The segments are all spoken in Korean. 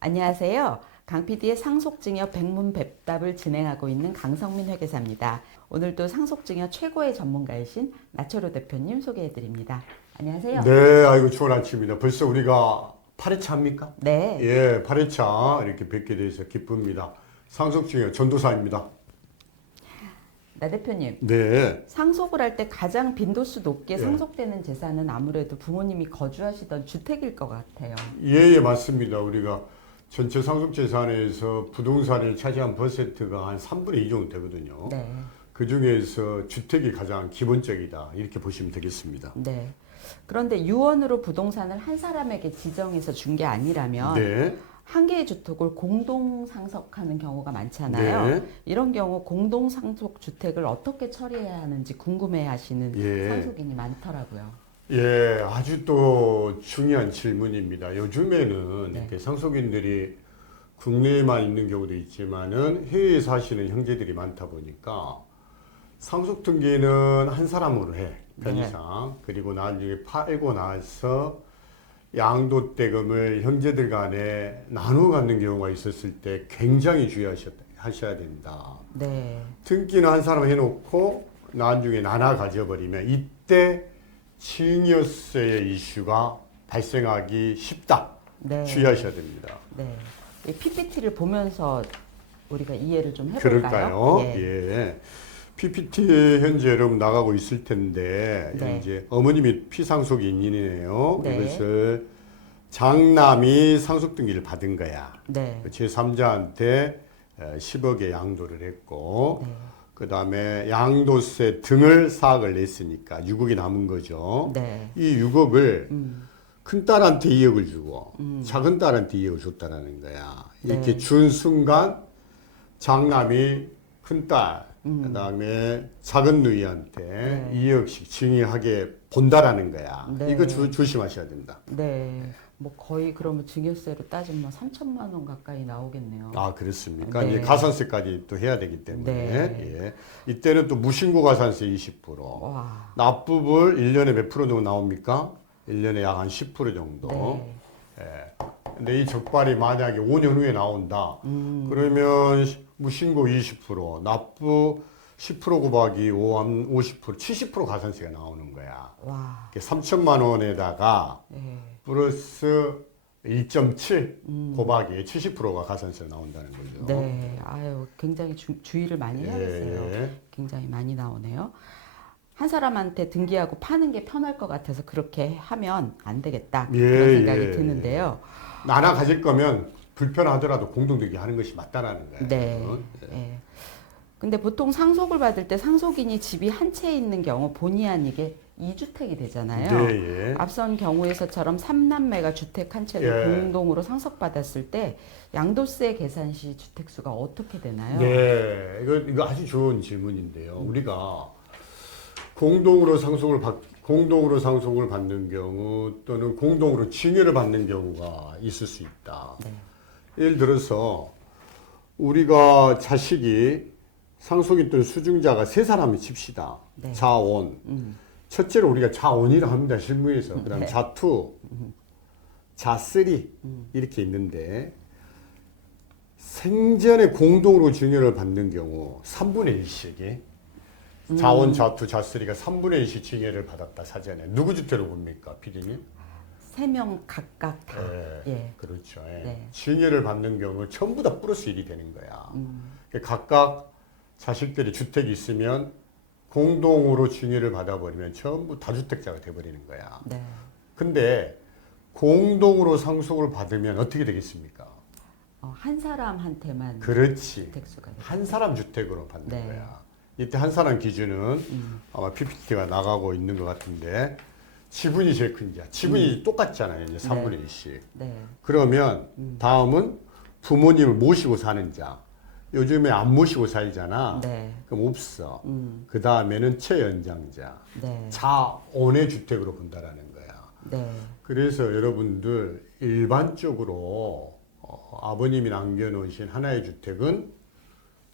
안녕하세요. 강 PD의 상속증여 백문백답을 진행하고 있는 강성민 회계사입니다. 오늘도 상속증여 최고의 전문가이신 나철호 대표님 소개해드립니다. 안녕하세요. 네, 아이고 좋은 아침입니다. 벌써 우리가 8회차입니까? 네. 예, 8회차 이렇게 뵙게 돼서 기쁩니다. 상속증여 전도사입니다. 나 대표님, 네, 상속을 할 때 가장 빈도수 높게 예. 상속되는 재산은 아무래도 부모님이 거주하시던 주택일 것 같아요. 예, 맞습니다. 우리가 전체 상속재산에서 부동산을 차지한 퍼센트가 한 3분의 2 정도 되거든요. 네. 그 중에서 주택이 가장 기본적이다. 이렇게 보시면 되겠습니다. 네. 그런데 유언으로 부동산을 한 사람에게 지정해서 준 게 아니라면 네, 한 개의 주택을 공동 상속하는 경우가 많잖아요. 네. 이런 경우 공동 상속 주택을 어떻게 처리해야 하는지 궁금해하시는 예. 상속인이 많더라고요. 예, 아주 또 중요한 질문입니다. 요즘에는 네. 이렇게 상속인들이 국내에만 있는 경우도 있지만은 해외에 사시는 형제들이 많다 보니까 상속 등기는 한 사람으로 해, 편의상. 그리고 나중에 팔고 나서 양도대금을 형제들 간에 나누어 갖는 경우가 있었을 때 굉장히 주의하셔야 된다. 네. 등기는 한 사람 해놓고 나중에 나눠 가져버리면 이때 증여세의 이슈가 발생하기 쉽다. 네. 주의하셔야 됩니다. 네. 이 PPT를 보면서 우리가 이해를 좀 해볼까요? 그럴까요? 예. 예. PPT 현재 여러분 나가고 있을 텐데 네. 이제 어머님이 피상속인이네요. 네. 이것을 장남이 상속 등기를 받은 거야. 네. 제3자한테 10억의 양도를 했고 네. 그다음에 양도세 등을 사학을 냈으니까 6억이 남은 거죠. 네. 이 6억을 큰 딸한테 2억을 주고 작은 딸한테 2억을 줬다라는 거야. 이렇게 네. 준 순간 장남이 큰 딸, 그다음에 작은 누이한테 네. 2억씩 증여하게 본다라는 거야. 네. 이거 조심하셔야 된다. 네. 뭐 거의 그러면 증여세로 따지면 3천만 원 가까이 나오겠네요. 아, 그렇습니까? 네. 이제 가산세까지 또 해야 되기 때문에. 네. 예. 이때는 또 무신고 가산세 20%. 와. 납부분 1년에 몇 프로 정도 나옵니까? 1년에 약 한 10% 정도. 네. 예. 근데 이 적발이 만약에 5년 후에 나온다. 그러면 무신고 20%, 납부 10% 곱하기 50%, 70% 가산세가 나오는 거야. 와. 3천만 원에다가 네. 플러스 1.7 곱하기 70%가 가산세가 나온다는 거죠. 네. 아유, 굉장히 주의를 많이 해야겠어요. 예. 굉장히 많이 나오네요. 한 사람한테 등기하고 파는 게 편할 것 같아서 그렇게 하면 안 되겠다. 예, 그런 생각이 예. 드는데요. 나눠 가질 거면 불편하더라도 공동등기 하는 것이 맞다라는 거예요. 네. 예. 근데 보통 상속을 받을 때 상속인이 집이 한 채 있는 경우 본의 아니게 2주택이 되잖아요. 네, 예. 앞선 경우에서처럼 3남매가 주택 한 채를 예. 공동으로 상속받았을 때 양도세 계산 시 주택수가 어떻게 되나요? 네, 이거 아주 좋은 질문인데요. 우리가 공동으로 상속을 받는 경우 또는 공동으로 증여를 받는 경우가 있을 수 있다. 네. 예를 들어서 우리가 자식이 상속인 또는 수증자가 세 사람이 칩시다. 네. 자원. 첫째로 우리가 자원이라 합니다. 실무에서. 그다음 네. 자투, 자쓰리 이렇게 있는데 생전에 공동으로 증여를 받는 경우 3분의 1씩이 자원, 자투, 자쓰리가 3분의 1씩 증여를 받았다 사전에 누구 주택으로 봅니까, 피디님? 3명 각각 다. 예. 그렇죠. 예. 네. 증여를 받는 경우 전부 다 플러스 1이 되는 거야. 각각 자식들이 주택이 있으면 공동으로 증여를 받아버리면 전부 다주택자가 돼버리는 거야. 네. 근데 공동으로 상속을 받으면 어떻게 되겠습니까? 한 사람한테만 그렇지. 주택수가 돼요. 한 사람 주택으로 받는 네. 거야. 이때 한 사람 기준은 아마 PPT가 나가고 있는 것 같은데 지분이 제일 큰 거야. 지분이 똑같잖아요. 이제 3분의 1씩. 네. 그러면 다음은 부모님을 모시고 사는 자. 요즘에 안 모시고 살잖아. 네. 그럼 없어. 그 다음에는 최연장자. 네. 자원의 주택으로 본다라는 거야. 네. 그래서 여러분들 일반적으로 아버님이 남겨놓으신 하나의 주택은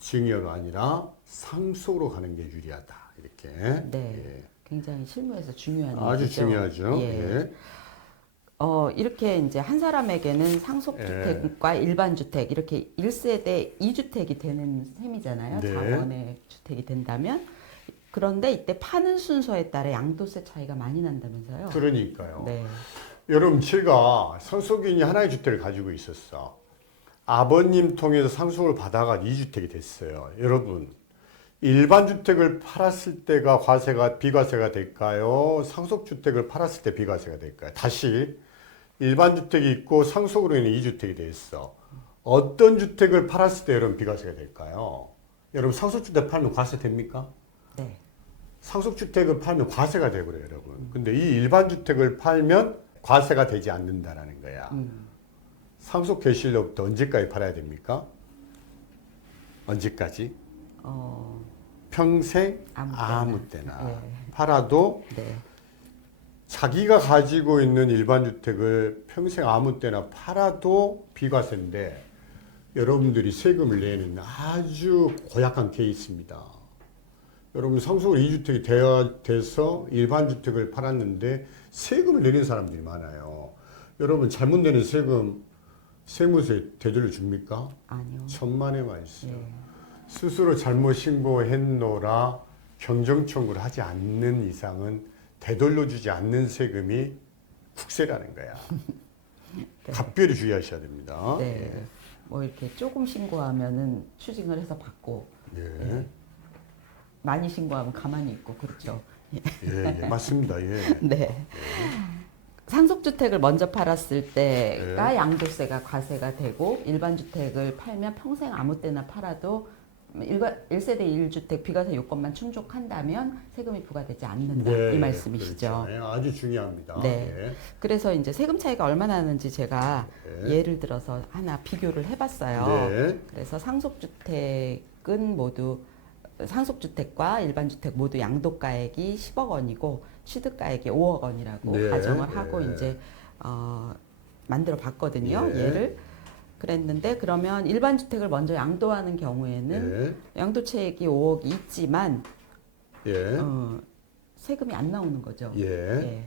증여가 아니라 상속으로 가는 게 유리하다. 이렇게. 네. 예. 굉장히 실무에서 중요한 아주 얘기죠. 중요하죠. 예. 예. 이렇게 이제 한 사람에게는 상속주택과 일반주택 이렇게 1세대 2주택이 되는 셈이잖아요. 네. 자원의 주택이 된다면. 그런데 이때 파는 순서에 따라 양도세 차이가 많이 난다면서요. 그러니까요. 네. 여러분 제가 상속인이 하나의 주택을 가지고 있었어. 아버님 통해서 상속을 받아가 2주택이 됐어요. 여러분 일반 주택을 팔았을 때가 비과세가 될까요? 상속주택을 팔았을 때 비과세가 될까요? 다시 일반 주택이 있고 상속으로 인해 2주택이 됐어. 어떤 주택을 팔았을 때 여러분 비과세가 될까요? 여러분 상속주택 팔면 과세 됩니까? 네. 상속주택을 팔면 과세가 되고요, 여러분. 근데 이 일반 주택을 팔면 과세가 되지 않는다라는 거야. 상속 개시일로부터 언제까지 팔아야 됩니까? 언제까지? 평생 아무 때나 네. 팔아도 네. 자기가 가지고 있는 일반 주택을 평생 아무 때나 팔아도 비과세인데 여러분들이 세금을 내는 아주 고약한 케이스입니다. 여러분 상속으로 2주택이 돼서 일반 주택을 팔았는데 세금을 내는 사람들이 많아요. 여러분 잘못 내는 세금 세무서에 되돌려 줍니까? 아니요. 천만에만 있어요. 예. 스스로 잘못 신고했노라 경정 청구를 하지 않는 이상은 되돌려 주지 않는 세금이 국세라는 거야. 네. 각별히 주의하셔야 됩니다. 네. 뭐 이렇게 조금 신고하면은 추징을 해서 받고 예. 많이 신고하면 가만히 있고 그렇죠. 예, 맞습니다. 예. 네. 상속주택을 먼저 팔았을 때가 양도세가 과세가 되고 일반 주택을 팔면 평생 아무 때나 팔아도 1세대 1주택 비과세 요건만 충족한다면 세금이 부과되지 않는다. 이 말씀이시죠. 그렇죠. 예, 아주 중요합니다. 네. 예. 그래서 이제 세금 차이가 얼마나 나는지 제가 네. 예를 들어서 하나 비교를 해봤어요. 네. 그래서 상속주택은 모두 상속주택과 일반주택 모두 양도가액이 10억 원이고 취득가액이 5억 원이라고 네. 가정을 하고 네. 이제 만들어 봤거든요. 네. 얘를 그랬는데 그러면 일반주택을 먼저 양도하는 경우에는 예. 양도채액이 5억이 있지만 예. 세금이 안 나오는 거죠. 예. 예.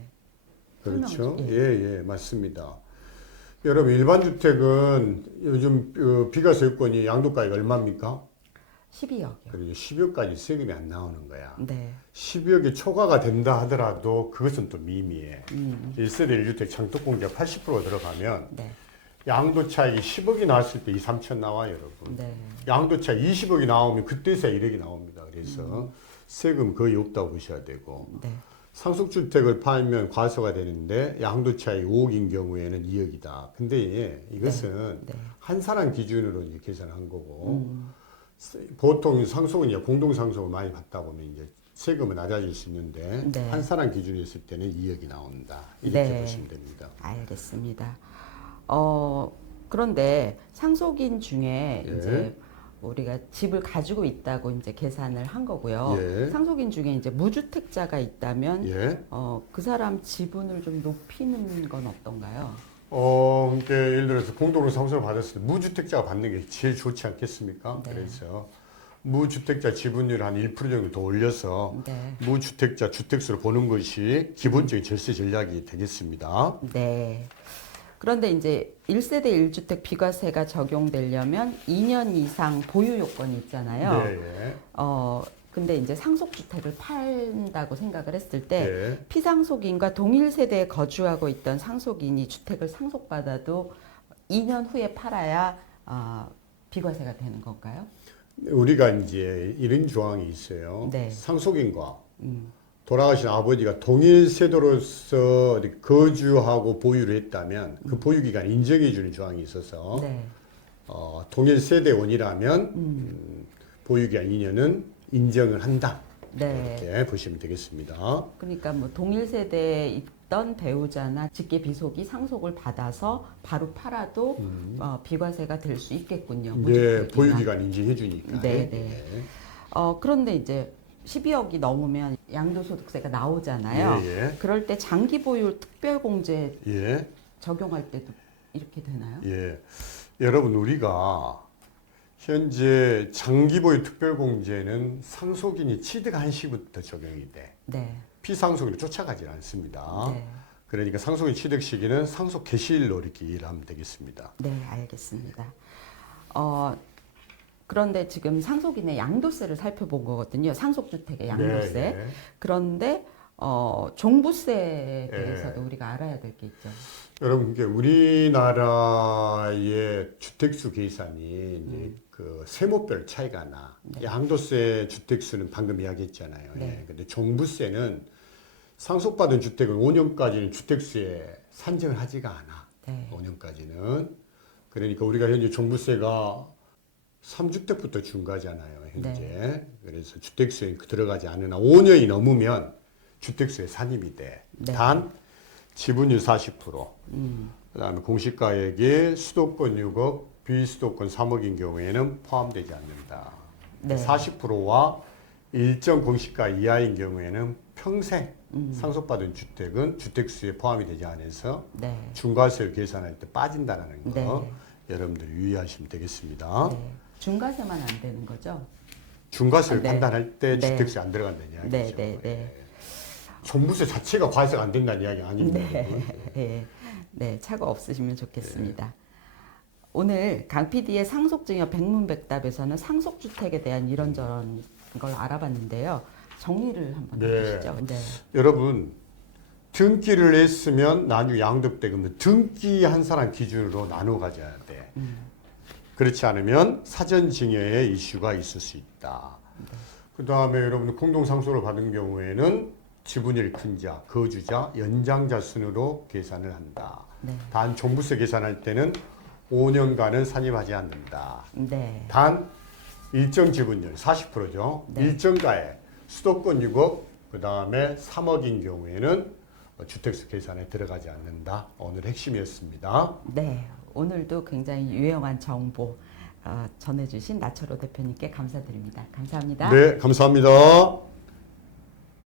그렇죠. 설명을 예, 맞습니다. 여러분 일반 주택은 요즘 비과세 요건이 양도가액 얼마입니까? 12억이요. 그리고 10억까지 세금이 안 나오는 거야. 네. 12억이 초과가 된다 하더라도 그것은 또 미미해. 1세대 1주택 장독공제가 80% 들어가면 네. 양도차익이 10억이 나왔을 때 2, 3천 나와요, 여러분. 네. 양도차익 20억이 나오면 그때서야 1억이 나옵니다. 그래서 세금 거의 없다고 보셔야 되고 네. 상속주택을 팔면 과세가 되는데 양도차익 5억인 경우에는 2억이다. 근데 이것은 네. 한 사람 기준으로 이제 계산한 거고 보통 상속은 이제 공동상속을 많이 받다 보면 이제 세금은 낮아질 수 있는데 네. 한 사람 기준으로 했을 때는 2억이 나온다. 이렇게 네. 보시면 됩니다. 알겠습니다. 그런데 상속인 중에 예. 이제 우리가 집을 가지고 있다고 이제 계산을 한 거고요. 예. 상속인 중에 이제 무주택자가 있다면 예. 그 사람 지분을 좀 높이는 건 어떤가요? 그러니까 예를 들어서 공동으로 상속을 받았을 때 무주택자가 받는 게 제일 좋지 않겠습니까? 네. 그래서 무주택자 지분율 한 1% 정도 더 올려서 네. 무주택자 주택수를 보는 것이 기본적인 절세 전략이 되겠습니다. 네. 그런데 이제 1세대 1주택 비과세가 적용되려면 2년 이상 보유 요건이 있잖아요. 네. 근데 이제 상속주택을 판다고 생각을 했을 때 네. 피상속인과 동일 세대에 거주하고 있던 상속인이 주택을 상속받아도 2년 후에 팔아야 비과세가 되는 건가요? 우리가 이제 이런 조항이 있어요. 네. 상속인과 돌아가신 아버지가 동일 세대로서 거주하고 보유를 했다면 그 보유 기간 인정해 주는 조항이 있어서 네. 동일 세대원이라면 보유 기간 2년은 인정을 한다. 네. 이렇게 보시면 되겠습니다. 그러니까 뭐 동일 세대에 있던 배우자나 직계 비속이 상속을 받아서 바로 팔아도 비과세가 될 수 있겠군요. 네, 무주택이나. 보유 기간 인정해 주니까. 네. 그런데 이제 12억이 넘으면 양도소득세가 나오잖아요. 예. 그럴 때 장기 보유 특별공제 예. 적용할 때도 이렇게 되나요? 예. 여러분 우리가 현재 장기 보유 특별공제는 상속인이 취득한 시부터 적용이 돼. 네. 피상속인을 쫓아가지 않습니다. 네. 그러니까 상속인 취득 시기는 상속 개시일로 이렇게 이해하면 되겠습니다. 네, 알겠습니다. 그런데 지금 상속인의 양도세를 살펴본 거거든요. 상속주택의 양도세. 네, 네. 그런데 종부세에 대해서도 우리가 알아야 될 게 있죠. 여러분, 이게 우리나라의 주택수 계산이 이제 그 세목별 차이가 나. 네. 양도세 주택수는 방금 이야기했잖아요. 네. 예. 근데 종부세는 상속받은 주택은 5년까지는 주택수에 산정을 하지가 않아. 네. 5년까지는. 그러니까 우리가 현재 종부세가 3주택부터 중과잖아요. 현재. 네. 그래서 주택수에 들어가지 않으나 5년이 넘으면 주택수에 산입이 돼. 네. 단 지분율 40%. 그다음에 공시가액이 수도권 6억, 비수도권 3억인 경우에는 포함되지 않는다. 네. 40%와 일정 공시가 이하인 경우에는 평생 상속받은 주택은 주택수에 포함이 되지 않아서 네. 중과세를 계산할 때 빠진다는 거 네. 여러분들 유의하시면 되겠습니다. 네. 중과세만 안 되는 거죠? 중과세를 네. 판단할 때 네. 주택수에 안 들어간다는 이야기죠. 네, 네, 네. 종부세 자체가 과세가 안 된다는 이야기 아닙니다. 네. 네, 차가 없으시면 좋겠습니다. 오늘 강 PD의 상속증여 백문백답에서는 상속주택에 대한 이런저런 걸 알아봤는데요. 정리를 한번 네. 해주시죠. 네. 여러분, 등기를 했으면 나중에 양도대금은 등기한 사람 기준으로 나누어 가져야 돼. 그렇지 않으면 사전증여의 이슈가 있을 수 있다. 그 다음에 여러분 공동상속을 받은 경우에는 지분율 큰 자, 거주자, 연장자 순으로 계산을 한다. 네. 단 종부세 계산할 때는 5년간은 산입하지 않는다. 네. 단 일정 지분율 40%죠. 네. 일정가에 수도권 6억, 그 다음에 3억인 경우에는 주택수 계산에 들어가지 않는다. 오늘 핵심이었습니다. 네. 오늘도 굉장히 유용한 정보 전해주신 나철호 대표님께 감사드립니다. 감사합니다. 네, 감사합니다.